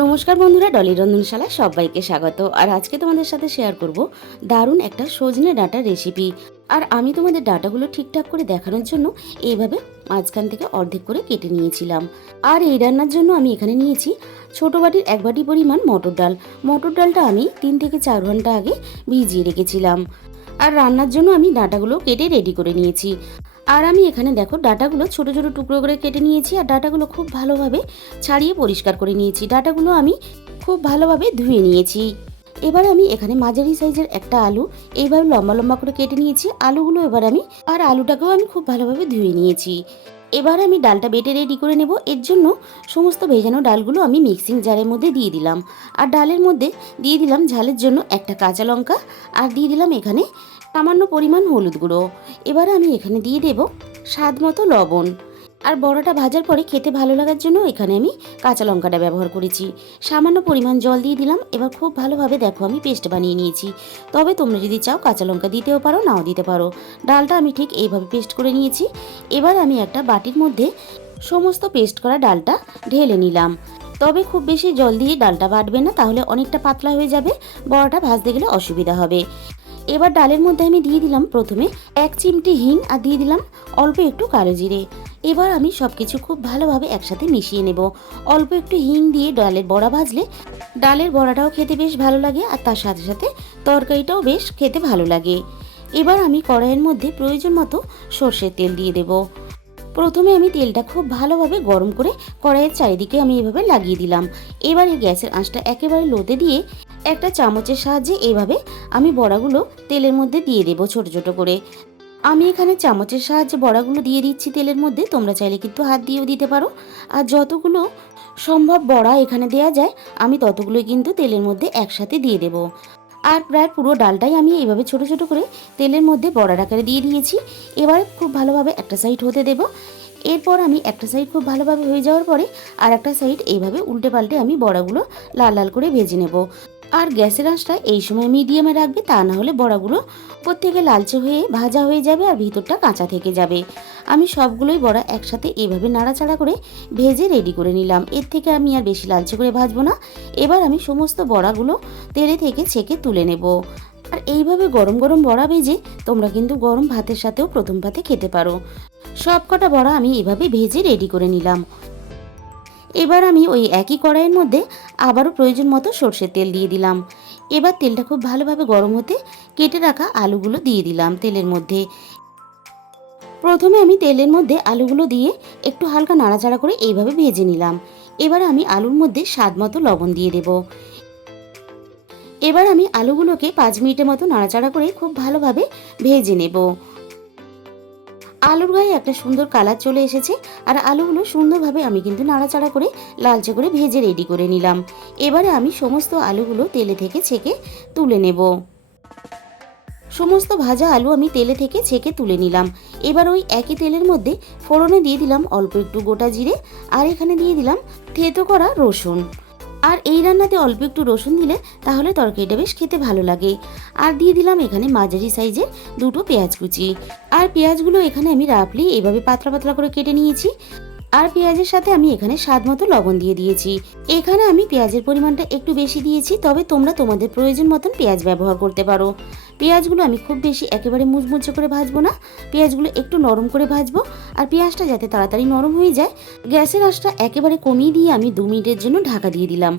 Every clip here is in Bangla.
নমস্কার বন্ধুরা, ডলি রন্ধনশালায় সবাইকে স্বাগত। আর আজকে তোমাদের সাথে শেয়ার করব দারুণ একটা সজনে ডাঁটার রেসিপি। আর আমি তোমাদের ডাঁটাগুলো ঠিকঠাক করে দেখানোর জন্য এইভাবে মাঝখান থেকে অর্ধেক করে কেটে নিয়েছিলাম। আর এই রান্নার জন্য আমি এখানে নিয়েছি ছোট বাটির 1 বাটি পরিমাণ মটর ডাল। মটর ডালটা আমি 3 থেকে 4 ঘন্টা আগে ভিজিয়ে রেখেছিলাম। আর রান্নার জন্য আমি ডাঁটাগুলো কেটে রেডি করে নিয়েছি। আর আমি এখানে দেখো ডাঁটাগুলো ছোট ছোট টুকরো করে কেটে নিয়েছি। আর ডাঁটাগুলো খুব ভালোভাবে ছাড়িয়ে পরিষ্কার করে নিয়েছি। ডাঁটাগুলো আমি খুব ভালোভাবে ধুয়ে নিয়েছি। এবার আমি এখানে মাঝারি সাইজের একটা আলু এইভাবে লম্বা লম্বা করে কেটে নিয়েছি। আলুগুলো এবার আমি আলুটাকেও আমি খুব ভালোভাবে ধুয়ে নিয়েছি। এবার আমি ডালটা বেটে রেডি করে নেব। এর জন্য সমস্ত ভেজানো ডালগুলো আমি মিক্সিং জারের মধ্যে দিয়ে দিলাম। আর ডালের মধ্যে দিয়ে দিলাম ঝালের জন্য একটা কাঁচা লঙ্কা। আর দিয়ে দিলাম এখানে সামান্য পরিমাণ হলুদ গুঁড়ো। এবার আমি এখানে দিয়ে দেব স্বাদ মতো লবণ। আর বড়াটা ভাজার পরে খেতে ভালো লাগার জন্য এখানে আমি কাঁচা লঙ্কাটা ব্যবহার করেছি। সামান্য পরিমাণ জল দিয়ে দিলাম। এবার খুব ভালোভাবে দেখো আমি পেস্ট বানিয়ে নিয়েছি। তবে তোমরা যদি চাও কাঁচা লঙ্কা দিতেও পারো, নাও দিতে পারো। ডালটা আমি ঠিক এইভাবে পেস্ট করে নিয়েছি। এবার আমি একটা বাটির মধ্যে সমস্ত পেস্ট করা ডালটা ঢেলে নিলাম। তবে খুব বেশি জল দিয়ে ডালটা বাটবে না, তাহলে অনেকটা পাতলা হয়ে যাবে, বড়াটা ভাজতে গেলে অসুবিধা হবে। এবার ডালের মধ্যে আমি দিয়ে দিলাম প্রথমে 1 চিমটি হিং আর দিয়ে দিলাম অল্প একটু কালো জিরে। এবার আমি সবকিছু খুব ভালোভাবে একসাথে মিশিয়ে নেব। অল্প একটু হিং দিয়ে ডালের বড়া ভাজলে ডালের বড়াটাও খেতে বেশ ভালো লাগে, আর তার সাথে সাথে তরকারিটাও বেশ খেতে ভালো লাগে। এবার আমি কড়াইয়ের মধ্যে প্রয়োজন মতো সর্ষের তেল দিয়ে দেব। প্রথমে আমি তেলটা খুব ভালোভাবে গরম করে কড়াইয়ের চারিদিকে আমি এভাবে লাগিয়ে দিলাম। এবারে গ্যাসের আঁচটা একেবারে লোতে দিয়ে একটা চামচের সাহায্যে এভাবে আমি বড়াগুলো তেলের মধ্যে দিয়ে দেব ছোট ছোট করে। আমি এখানে চামচের সাহায্যে বড়াগুলো দিয়ে দিচ্ছি তেলের মধ্যে, তোমরা চাইলে কিন্তু হাত দিয়েও দিতে পারো। আর যতগুলো সম্ভব বড়া এখানে দেয়া যায় আমি ততগুলোই কিন্তু তেলের মধ্যে একসাথে দিয়ে দেব। আর প্রায় পুরো ডালটাই আমি এইভাবে ছোট ছোট করে তেলের মধ্যে বড়ার আকারে দিয়ে দিয়েছি। এবার খুব ভালোভাবে একটা সাইড হতে দেব। এরপর আমি একটা সাইড খুব ভালোভাবে হয়ে যাওয়ার পরে আর একটা সাইড এইভাবে উল্টে পাল্টে আমি বড়াগুলো লাল লাল করে ভেজে নেব। আর গ্যাসের আঁচটা এই সময় মিডিয়ামে রাখবে, তা না হলে বড়াগুলো উপর থেকে লালচে হয়ে ভাজা হয়ে যাবে আর ভিতরটা কাঁচা থেকে যাবে। আমি সবগুলোই বড়া একসাথে এইভাবে নাড়াচাড়া করে ভেজে রেডি করে নিলাম। এর থেকে আমি আর বেশি লালচে করে ভাজবো না। এবার আমি সমস্ত বড়াগুলো তেলে থেকে ছেঁকে তুলে নেব। আর এইভাবে গরম গরম বড়া ভেজে তোমরা কিন্তু গরম ভাতের সাথেও প্রথম পাতে খেতে পারো। সব কটা বড়া আমি এভাবে ভেজে রেডি করে নিলাম। এবার আমি ওই একই কড়াইয়ের মধ্যে আবারও প্রয়োজন মতো সর্ষের তেল দিয়ে দিলাম। এবার তেলটা খুব ভালোভাবে গরম হতে কেটে রাখা আলুগুলো দিয়ে দিলাম তেলের মধ্যে। প্রথমে আমি তেলের মধ্যে আলুগুলো দিয়ে একটু হালকা নাড়াচাড়া করে এইভাবে ভেজে নিলাম। এবার আমি আলুর মধ্যে স্বাদ মতো লবণ দিয়ে দেব। এবার আমি আলুগুলোকে 5 মিনিটের মতো নাড়াচাড়া করে খুব ভালোভাবে ভেজে নেব। আলুর গায়ে একটা সুন্দর কালার চলে এসেছে। আর আলুগুলো সুন্দরভাবে আমি কিন্তু নাড়াচাড়া করে লালচে করে ভেজে রেডি করে নিলাম। এবারে আমি সমস্ত আলুগুলো তেলে থেকে ছেঁকে তুলে নেব। সমস্ত ভাজা আলু আমি তেলে থেকে ছেঁকে তুলে নিলাম। এবার ওই একই তেলের মধ্যে ফোড়নে দিয়ে দিলাম অল্প একটু গোটা জিরে। আর এখানে দিয়ে দিলাম থেতো করা রসুন। আর এই রান্নাতে অল্প একটু রসুন দিলে তাহলে তরকারিটা বেশ খেতে ভালো লাগে। আর দিয়ে দিলাম এখানে মাঝারি সাইজের 2টো পেঁয়াজ কুচি। আর পেঁয়াজগুলো এখানে আমি রাফলি এভাবে পাতলা পাতলা করে কেটে নিয়েছি। আর পেঁয়াজের সাথে আমি এখানে স্বাদ মতো লবণ দিয়ে দিয়েছি। এখানে আমি পেঁয়াজের পরিমাণটা একটু বেশি দিয়েছি, তবে তোমরা তোমাদের প্রয়োজন মতন পেঁয়াজ ব্যবহার করতে পারো। পেঁয়াজগুলো আমি খুব বেশি একেবারে মুচমুচে করে ভাজবো না, পেঁয়াজগুলো একটু নরম করে ভাজবো। আর পেঁয়াজটা যাতে তাড়াতাড়ি নরম হয়ে যায়, গ্যাসের আঁচটা একেবারে কমিয়ে দিয়ে আমি 2 মিনিটের জন্য ঢাকা দিয়ে দিলাম।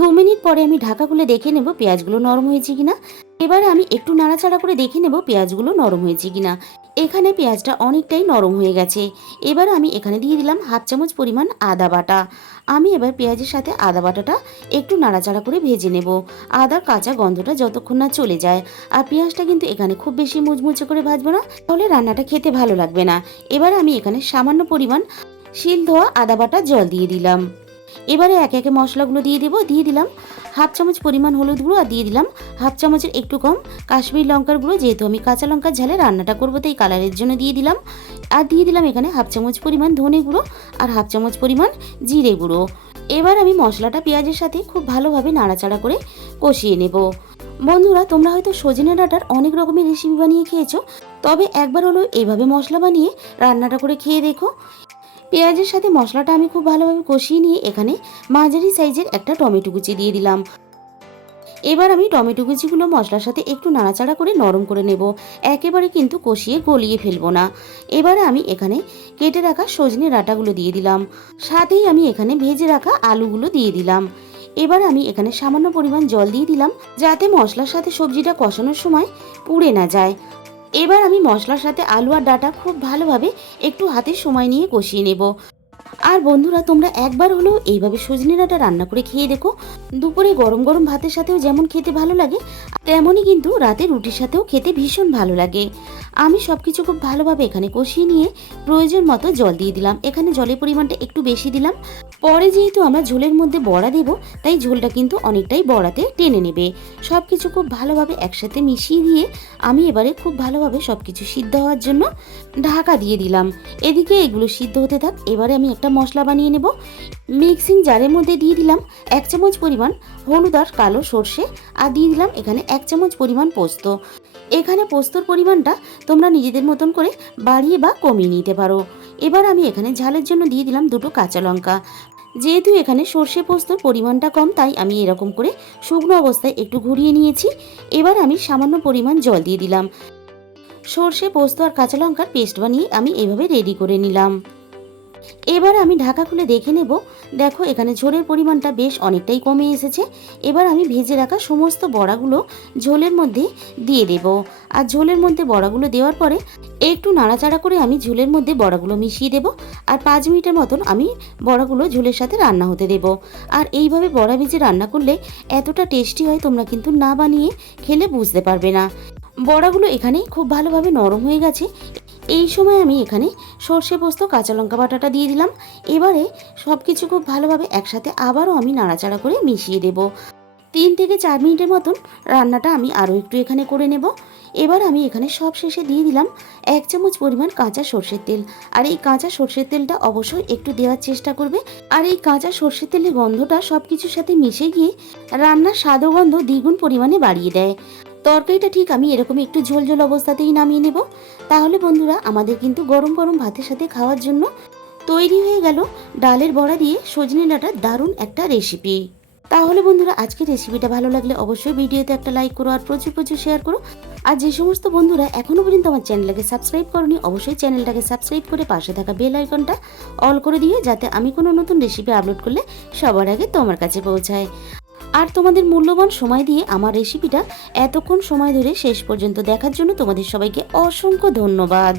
2 মিনিট পরে আমি ঢাকা খুলে দেখে নেব পেঁয়াজগুলো নরম হয়েছে কিনা। এবারে আমি একটু নাড়াচাড়া করে দেখে নেব পেঁয়াজগুলো নরম হয়েছে কিনা। এখানে পেঁয়াজটা অনেকটাই নরম হয়ে গেছে। এবার আমি এখানে দিয়ে দিলাম 1/2 চামচ পরিমাণ আদা বাটা। আমি এবার পেঁয়াজের সাথে আদা বাটাটা একটু নাড়াচাড়া করে ভেজে নেব, আদার কাঁচা গন্ধটা যতক্ষণ না চলে যায়। আর পেঁয়াজটা কিন্তু এখানে খুব বেশি মুচমুচে করে ভাজবো না, তাহলে রান্নাটা খেতে ভালো লাগবে না। এবার আমি এখানে সামান্য পরিমাণ শিল ধোয়া আদা বাটা জল দিয়ে দিলাম। এবারে একে একে মশলাগুলো দিয়ে দেবো। দিয়ে দিলাম 1/2 চামচ পরিমাণ হলুদ গুঁড়ো। আর দিয়ে দিলাম 1/2 চামচের একটু কম কাশ্মীরি লঙ্কার গুঁড়ো, যেহেতু আমি কাঁচা লঙ্কার ঝালে রান্নাটা করবো তাই কালারের জন্য দিয়ে দিলাম। আর দিয়ে দিলাম এখানে 1/2 চামচ পরিমাণ ধনে গুঁড়ো আর 1/2 চামচ পরিমাণ জিরে গুঁড়ো। এবার আমি মশলাটা পেঁয়াজের সাথে খুব ভালোভাবে নাড়াচাড়া করে কষিয়ে নেব। বন্ধুরা, তোমরা হয়তো সজনে ডাঁটার অনেক রকমের রেসিপি বানিয়ে খেয়েছো, তবে একবার হলো এইভাবে মশলা বানিয়ে রান্নাটা করে খেয়ে দেখো। পেঁয়াজের সাথে মশলাটা আমি খুব ভালোভাবে কষিয়ে নিয়ে এখানে মাঝারি সাইজের একটা টমেটো কুচি দিয়ে দিলাম। এবার আমি টমেটো কুচিগুলো মশলার সাথে একটু নাড়াচাড়া করে নরম করে নেব, একেবারে কিন্তু কষিয়ে গলিয়ে ফেলবো না। এবারে আমি এখানে কেটে রাখা সজনে ডাঁটাগুলো দিয়ে দিলাম, সাথেই আমি এখানে ভেজে রাখা আলুগুলো দিয়ে দিলাম। এবার আমি এখানে সামান্য পরিমাণ জল দিয়ে দিলাম, যাতে মশলার সাথে সবজিটা কষানোর সময় পুড়ে না যায়। এবার আমি মশলার সাথে আলু আর ডাঁটা খুব ভালোভাবে একটু হাতে সময় নিয়ে কষিয়ে নেব। আর বন্ধুরা, তোমরা একবার হলেও এইভাবে সজনে ডাঁটা রান্না করে খেয়ে দেখো। দুপুরে গরম গরম ভাতের সাথেও যেমন খেতে ভালো লাগে, তেমনই কিন্তু রাতে রুটির সাথেও খেতে ভীষণ ভালো লাগে। আমি সব কিছু খুব ভালোভাবে এখানে কষিয়ে নিয়ে প্রয়োজন মতো জল দিয়ে দিলাম। এখানে জলের পরিমাণটা একটু বেশি দিলাম, পরে যেহেতু আমরা ঝোলের মধ্যে বড়া দেব, তাই ঝোলটা কিন্তু অনেকটাই বড়াতে টেনে নেবে। সব কিছু খুব ভালোভাবে একসাথে মিশিয়ে দিয়ে আমি এবারে খুব ভালোভাবে সব কিছু সিদ্ধ হওয়ার জন্য ঢাকা দিয়ে দিলাম। এদিকে এগুলো সিদ্ধ হতে থাক। এবারে আমি একটা মশলা বানিয়ে নেব। মিক্সিং জারের মধ্যে দিয়ে দিলাম 1 চামচ পরিমাণ হলুদ আর কালো সর্ষে, আর দিয়ে দিলাম এখানে 1 চামচ পরিমাণ পোস্ত। এখানে পোস্তর পরিমাণটা তোমরা নিজেদের মতন করে বাড়িয়ে বা কমিয়ে নিতে পারো। এবার আমি এখানে ঝালের জন্য দিয়ে দিলাম 2টো কাঁচা লঙ্কা। যেহেতু এখানে সর্ষে পোস্তর পরিমাণটা কম, তাই আমি এরকম করে শুকনো অবস্থায় একটু ঘুরিয়ে নিয়েছি। এবার আমি সামান্য পরিমাণ জল দিয়ে দিলাম। সর্ষে পোস্ত আর কাঁচা লঙ্কার পেস্ট বানিয়ে আমি এভাবে রেডি করে নিলাম। এবার আমি ঢাকা খুলে দেখে নেব। দেখো, এখানে ঝোলের পরিমাণটা বেশ অনেকটাই কমে এসেছে। এবার আমি ভেজে রাখা সমস্ত বড়াগুলো ঝোলের মধ্যে দিয়ে দেব। আর ঝোলের মধ্যে বড়াগুলো দেওয়ার পরে একটু নাড়াচাড়া করে আমি ঝোলের মধ্যে বড়াগুলো মিশিয়ে দেব। আর 5 মিনিটের মতন আমি বড়াগুলো ঝোলের সাথে রান্না হতে দেব। আর এইভাবে বড়া ভেজে রান্না করলে এতটা টেস্টি হয়, তোমরা কিন্তু না বানিয়ে খেলে বুঝতে পারবে না। বড়াগুলো এখানে খুব ভালোভাবে নরম হয়ে গেছে। এই সময় আমি এখানে সর্ষে পোস্ত কাঁচা লঙ্কা বাটাটা দিয়ে দিলাম। এবারে সব কিছু খুব ভালোভাবে একসাথে আবারও আমি নাড়াচাড়া করে মিশিয়ে দেব। 3 থেকে 4 মিনিটের মতন রান্নাটা আমি আরও একটু এখানে করে নেব। এবার আমি এখানে সব শেষে দিয়ে দিলাম 1 চামচ পরিমাণ কাঁচা সর্ষের তেল। আর এই কাঁচা সর্ষের তেলটা অবশ্যই একটু দেওয়ার চেষ্টা করবে। আর এই কাঁচা সর্ষের তেলের গন্ধটা সব কিছুর সাথে মিশে গিয়ে রান্নার স্বাদ ও গন্ধ দ্বিগুণ পরিমাণে বাড়িয়ে দেয়। তরকারিটা ঠিক আমি এরকম একটু ঝোল ঝোল অবস্থাতেই নামিয়ে নেব। তাহলে বন্ধুরা, আমাদের কিন্তু গরম গরম ভাতের সাথে খাওয়ার জন্য তৈরি হয়ে গেল ডালের বড়া দিয়ে সজনে ডাঁটার দারুণ একটা রেসিপি। তাহলে বন্ধুরা, আজকের রেসিপিটা ভালো লাগলে অবশ্যই ভিডিওতে একটা লাইক করো আর প্রচুর প্রচুর শেয়ার করো। আর যে সমস্ত বন্ধুরা এখনো পর্যন্ত আমার চ্যানেলটাকে সাবস্ক্রাইব করনি, অবশ্যই চ্যানেলটাকে সাবস্ক্রাইব করে পাশে থাকা বেল আইকনটা অল করে দিও, যাতে আমি কোনো নতুন রেসিপি আপলোড করলে সবার আগে তোমার কাছে পৌঁছায়। আর তোমাদের মূল্যবান সময় দিয়ে আমার রেসিপিটা এতক্ষণ সময় ধরে শেষ পর্যন্ত দেখার জন্য তোমাদের সবাইকে অসংখ্য ধন্যবাদ।